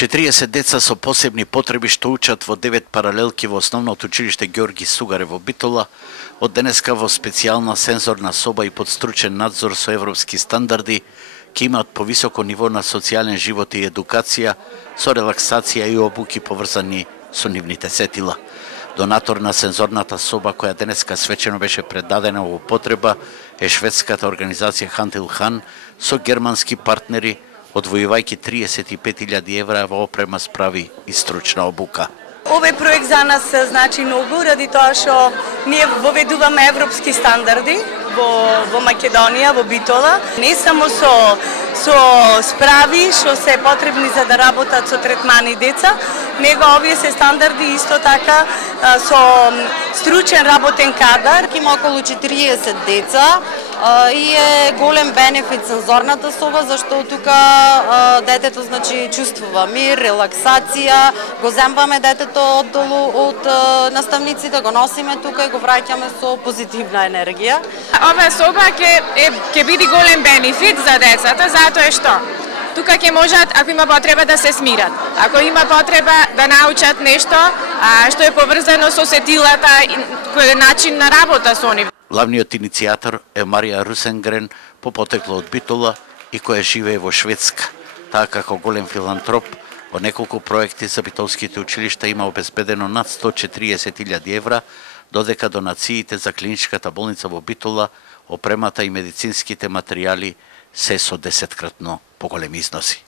40 деца со посебни потреби што учат во 9 паралелки во основното училиште Ѓорги Сугаре во Битола, од денеска во специјална сензорна соба и под стручен надзор со европски стандарди, ќе имаат повисоко ниво на социјален живот и едукација, со релаксација и обуки поврзани со нивните сетила. Донатор на сензорната соба, која денеска свечено беше предадена во употреба, е шведската организација Хантил Хан со германски партнери, одвојувајќи 35.000 евра во опрема, справи и стручна обука. Овој проект за нас значи многу, ради тоа што ние воведуваме европски стандарди во Македонија, во Битола. Не само со справи што се потребни за да работат со третмани деца, него овие се стандарди исто така со стручен работен кадар. Има околу 40 деца и е голем бенефит сензорната соба, зашто тука детето значи чувствува мир, релаксација, го земваме детето оддолу од наставниците, го носиме тука и го враќаме со позитивна енергија. Ова соба ќе биде голем бенефит за децата, затоа што тука ќе можат, ако има потреба, да се смират. Ако има потреба да научат нешто што е поврзано со сетилата и кој е начин на работа со нив. Главниот иницијатор е Марија Русенгрен, по потекло од Битола и која живее во Шведска. Таа како голем филантроп во неколку проекти за битолските училишта има обезбедено над 140.000 евра, додека донациите за клиничката болница во Битола, опремата и медицинските материјали се со 10-кратно поголеми износи.